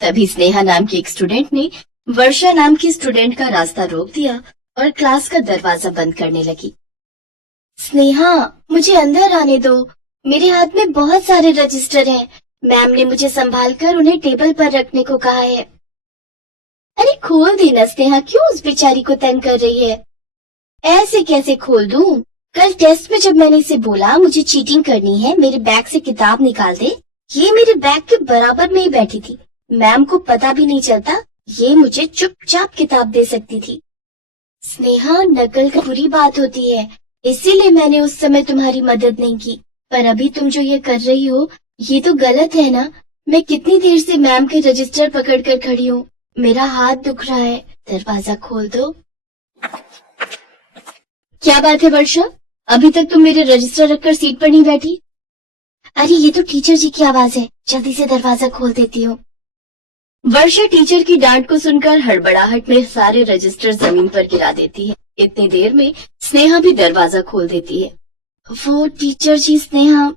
तभी स्नेहा नाम की एक स्टूडेंट ने वर्षा नाम की स्टूडेंट का रास्ता रोक दिया और क्लास का दरवाजा बंद करने लगी। स्नेहा, मुझे अंदर आने दो। मेरे हाथ में बहुत सारे रजिस्टर हैं। मैम ने मुझे संभालकर उन्हें टेबल पर रखने को कहा है। अरे खोल देना स्नेहा, क्यों उस बेचारी को तंग कर रही है? ऐसे कैसे खोल दूं? कल टेस्ट में जब मैंने इसे बोला मुझे चीटिंग करनी है, मेरे बैग से किताब निकाल दे, ये मेरे बैग के बराबर में ही बैठी थी। मैम को पता भी नहीं चलता, ये मुझे चुपचाप किताब दे सकती थी। स्नेहा, नकल की बुरी बात होती है, इसीलिए मैंने उस समय तुम्हारी मदद नहीं की। पर अभी तुम जो ये कर रही हो, ये तो गलत है ना? मैं कितनी देर से मैम के रजिस्टर पकड़ कर खड़ी हूँ। मेरा हाथ दुख रहा है, दरवाजा खोल दो। क्या बात है वर्षा, अभी तक तुम मेरे रजिस्टर रखकर सीट पर नहीं बैठी? अरे ये तो टीचर जी की आवाज है, जल्दी से दरवाजा खोल देती हूँ। वर्षा टीचर की डांट को सुनकर हड़बड़ाहट में सारे रजिस्टर जमीन पर गिरा देती है। इतनी देर में स्नेहा भी दरवाजा खोल देती है। वो टीचर जी, स्नेहा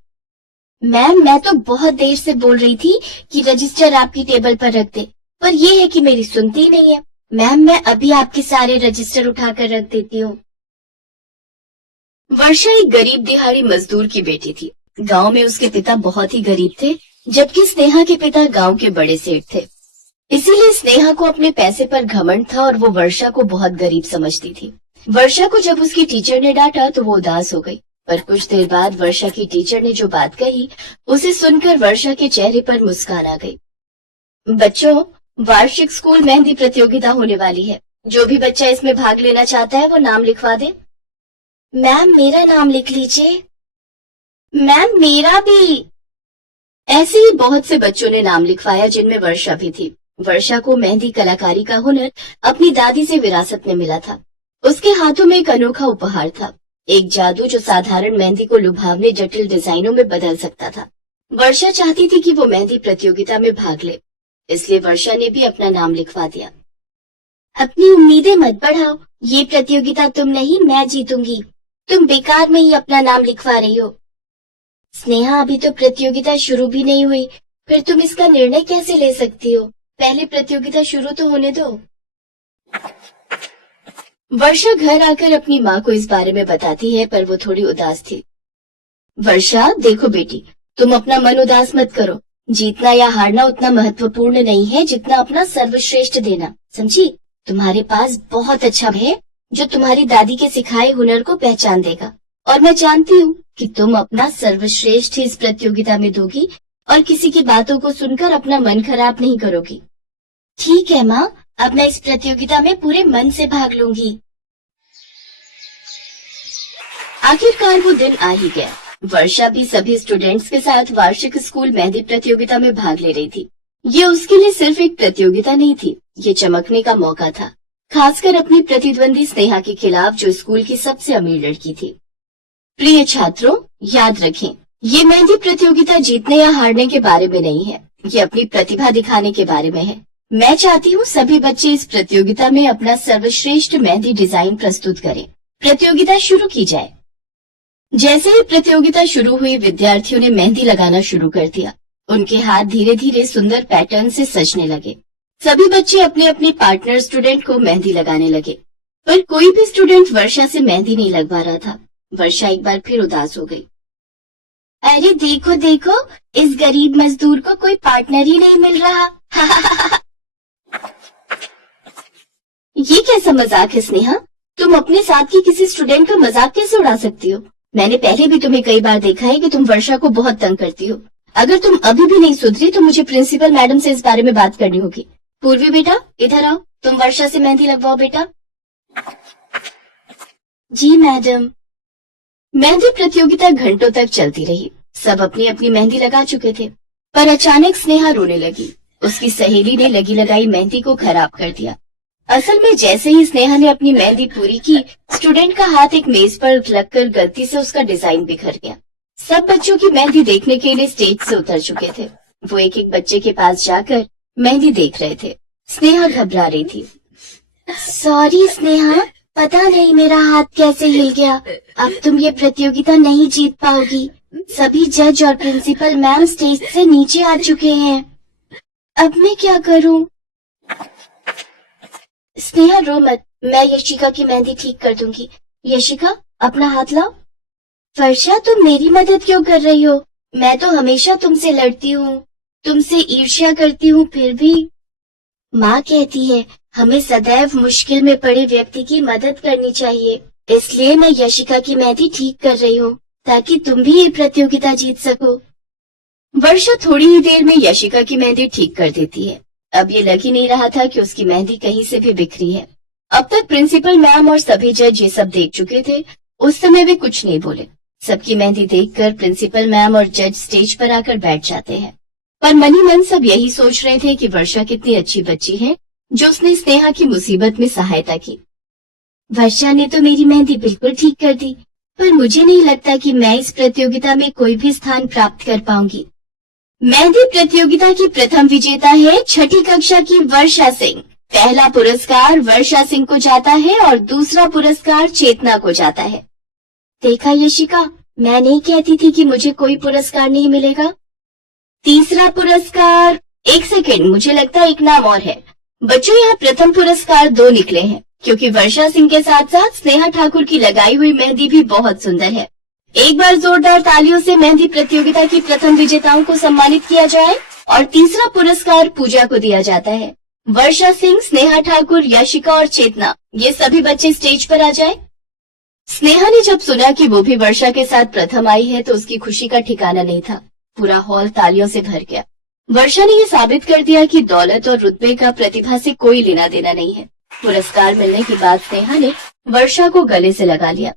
मैम, मैं तो बहुत देर से बोल रही थी कि रजिस्टर आपकी टेबल पर रख दे, पर ये है कि मेरी सुनती ही नहीं है। मैम, मैं अभी आपके सारे रजिस्टर उठाकर रख देती हूँ। वर्षा एक गरीब दिहाड़ी मजदूर की बेटी थी। गांव में उसके पिता बहुत ही गरीब थे, जबकि स्नेहा के पिता गांव के बड़े सेठ थे। इसीलिए स्नेहा को अपने पैसे पर घमंड था और वो वर्षा को बहुत गरीब समझती थी। वर्षा को जब उसकी टीचर ने डांटा तो वो उदास हो गई, पर कुछ देर बाद वर्षा की टीचर ने जो बात कही उसे सुनकर वर्षा के चेहरे पर मुस्कान आ गई। बच्चों, वार्षिक स्कूल मेहंदी प्रतियोगिता होने वाली है। जो भी बच्चा इसमें भाग लेना चाहता है वो नाम लिखवा दे। मैम, मेरा नाम लिख लीजिए। मैम, मेरा भी। ऐसे ही बहुत से बच्चों ने नाम लिखवाया, जिनमें वर्षा भी थी। वर्षा को मेहंदी कलाकारी का हुनर अपनी दादी से विरासत में मिला था। उसके हाथों में एक अनोखा उपहार था, एक जादू जो साधारण मेहंदी को लुभावने जटिल डिजाइनों में बदल सकता था। वर्षा चाहती थी कि वो मेहंदी प्रतियोगिता में भाग ले, इसलिए वर्षा ने भी अपना नाम लिखवा दिया। अपनी उम्मीदें मत बढ़ाओ, ये प्रतियोगिता तुम नहीं मैं जीतूंगी। तुम बेकार में ही अपना नाम लिखवा रही हो। स्नेहा, अभी तो प्रतियोगिता शुरू भी नहीं हुई, फिर तुम इसका निर्णय कैसे ले सकती हो? पहले प्रतियोगिता शुरू तो होने दो। वर्षा घर आकर अपनी माँ को इस बारे में बताती है, पर वो थोड़ी उदास थी। वर्षा, देखो बेटी, तुम अपना मन उदास मत करो। जीतना या हारना उतना महत्वपूर्ण नहीं है जितना अपना सर्वश्रेष्ठ देना, समझी? तुम्हारे पास बहुत अच्छा है जो तुम्हारी दादी के सिखाए हुनर को पहचान देगा, और मैं जानती हूँ कि तुम अपना सर्वश्रेष्ठ इस प्रतियोगिता में दोगी और किसी की बातों को सुनकर अपना मन खराब नहीं करोगी। ठीक है माँ, अब मैं इस प्रतियोगिता में पूरे मन से भाग लूंगी। आखिरकार वो दिन आ ही गया। वर्षा भी सभी स्टूडेंट्स के साथ वार्षिक स्कूल मेहंदी प्रतियोगिता में भाग ले रही थी। ये उसके लिए सिर्फ एक प्रतियोगिता नहीं थी, ये चमकने का मौका था, खासकर अपनी प्रतिद्वंदी स्नेहा के खिलाफ, जो स्कूल की सबसे अमीर लड़की थी। प्रिय छात्रों, याद रखें, ये मेहंदी प्रतियोगिता जीतने या हारने के बारे में नहीं है, ये अपनी प्रतिभा दिखाने के बारे में है। मैं चाहती हूँ सभी बच्चे इस प्रतियोगिता में अपना सर्वश्रेष्ठ मेहंदी डिजाइन प्रस्तुत करें। प्रतियोगिता शुरू की जाए। जैसे ही प्रतियोगिता शुरू हुई, विद्यार्थियों ने मेहंदी लगाना शुरू कर दिया। उनके हाथ धीरे धीरे सुंदर पैटर्न से सजने लगे। सभी बच्चे अपने अपने पार्टनर स्टूडेंट को मेहंदी लगाने लगे, पर कोई भी स्टूडेंट वर्षा से मेहंदी नहीं लगवा रहा था। वर्षा एक बार फिर उदास हो गई। अरे देखो देखो, इस गरीब मजदूर को कोई पार्टनर ही नहीं मिल रहा। ये कैसा मजाक है स्नेहा? तुम अपने साथ की किसी स्टूडेंट का मजाक कैसे उड़ा सकती हो? मैंने पहले भी तुम्हें कई बार देखा है कि तुम वर्षा को बहुत तंग करती हो। अगर तुम अभी भी नहीं सुधरी तो मुझे प्रिंसिपल मैडम से इस बारे में बात करनी होगी। पूर्वी बेटा, इधर आओ, तुम वर्षा से मेहंदी लगवाओ बेटा। जी मैडम। मेहंदी प्रतियोगिता घंटों तक चलती रही। सब अपनी अपनी मेहंदी लगा चुके थे, पर अचानक स्नेहा रोने लगी। उसकी सहेली ने लगी लगाई मेहंदी को खराब कर दिया। असल में जैसे ही स्नेहा ने अपनी मेहंदी पूरी की, स्टूडेंट का हाथ एक मेज पर लगकर गलती से उसका डिजाइन बिखर गया। सब बच्चों की मेहंदी देखने के लिए स्टेज से उतर चुके थे। वो एक एक बच्चे के पास जाकर मेहंदी देख रहे थे। स्नेहा घबरा रही थी। सॉरी स्नेहा, पता नहीं मेरा हाथ कैसे हिल गया। अब तुम ये प्रतियोगिता नहीं जीत पाओगी। सभी जज और प्रिंसिपल मैम स्टेज से नीचे आ चुके हैं। अब मैं क्या करूं? स्नेहा रो मत, मैं यशिका की मेहंदी ठीक कर दूंगी। यशिका अपना हाथ लाओ। वर्षा तुम मेरी मदद क्यों कर रही हो? मैं तो हमेशा तुमसे लड़ती हूँ, तुमसे ईर्ष्या करती हूँ, फिर भी। माँ कहती है हमें सदैव मुश्किल में पड़े व्यक्ति की मदद करनी चाहिए। इसलिए मैं यशिका की मेहंदी ठीक कर रही हूँ ताकि तुम भी ये प्रतियोगिता जीत सको। वर्षा थोड़ी ही देर में यशिका की मेहंदी ठीक कर देती है। अब ये लग ही नहीं रहा था कि उसकी मेहंदी कहीं से भी बिखरी है। अब तक प्रिंसिपल मैम और सभी जज ये सब देख चुके थे। उस समय वे कुछ नहीं बोले। सबकी मेहंदी देखकर प्रिंसिपल मैम और जज स्टेज पर आकर बैठ जाते हैं। पर मनी मन सब यही सोच रहे थे कि वर्षा कितनी अच्छी बच्ची है जो उसने स्नेहा की मुसीबत में सहायता की। वर्षा ने तो मेरी मेहंदी बिल्कुल ठीक कर दी, पर मुझे नहीं लगता कि मैं इस प्रतियोगिता में कोई भी स्थान प्राप्त कर पाऊंगी। मेहंदी प्रतियोगिता की प्रथम विजेता है छठी कक्षा की वर्षा सिंह। पहला पुरस्कार वर्षा सिंह को जाता है और दूसरा पुरस्कार चेतना को जाता है। देखा यशिका, मैं नहीं कहती थी कि मुझे कोई पुरस्कार नहीं मिलेगा। तीसरा पुरस्कार, एक सेकेंड, मुझे लगता है एक नाम और है। बच्चों, यहाँ प्रथम पुरस्कार 2 निकले हैं, क्योंकि वर्षा सिंह के साथ साथ स्नेहा ठाकुर की लगाई हुई मेहंदी भी बहुत सुंदर है। एक बार जोरदार तालियों से मेहंदी प्रतियोगिता की प्रथम विजेताओं को सम्मानित किया जाए। और तीसरा पुरस्कार पूजा को दिया जाता है। वर्षा सिंह, स्नेहा ठाकुर, यशिका और चेतना, ये सभी बच्चे स्टेज पर आ जाए। स्नेहा ने जब सुना कि वो भी वर्षा के साथ प्रथम आई है तो उसकी खुशी का ठिकाना नहीं था। पूरा हॉल तालियों से भर गया। वर्षा ने ये साबित कर दिया कि दौलत और रुतबे का प्रतिभा से कोई लेना देना नहीं है। पुरस्कार मिलने के बाद स्नेहा ने वर्षा को गले से लगा लिया।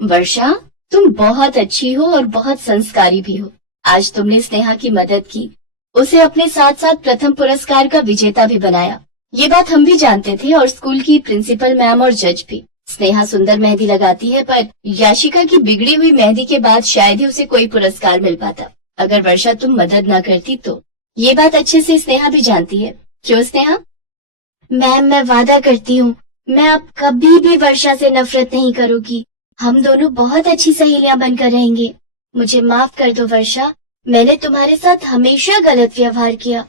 वर्षा, तुम बहुत अच्छी हो और बहुत संस्कारी भी हो। आज तुमने स्नेहा की मदद की, उसे अपने साथ साथ प्रथम पुरस्कार का विजेता भी बनाया। ये बात हम भी जानते थे और स्कूल की प्रिंसिपल मैम और जज भी। स्नेहा सुंदर मेहंदी लगाती है, पर याशिका की बिगड़ी हुई मेहंदी के बाद शायद ही उसे कोई पुरस्कार मिल पाता। अगर वर्षा तुम मदद ना करती तो। ये बात अच्छे से स्नेहा भी जानती है, क्यों स्नेहा? मैम, मैं वादा करती हूँ, मैं अब कभी भी वर्षा से नफरत नहीं करूंगी। हम दोनों बहुत अच्छी सहेलियां बनकर रहेंगे। मुझे माफ कर दो वर्षा, मैंने तुम्हारे साथ हमेशा गलत व्यवहार किया।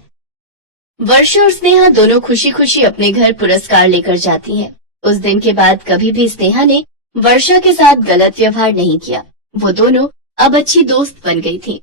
वर्षा और स्नेहा दोनों खुशी खुशी अपने घर पुरस्कार लेकर जाती हैं। उस दिन के बाद कभी भी स्नेहा ने वर्षा के साथ गलत व्यवहार नहीं किया। वो दोनों अब अच्छी दोस्त बन गई थी।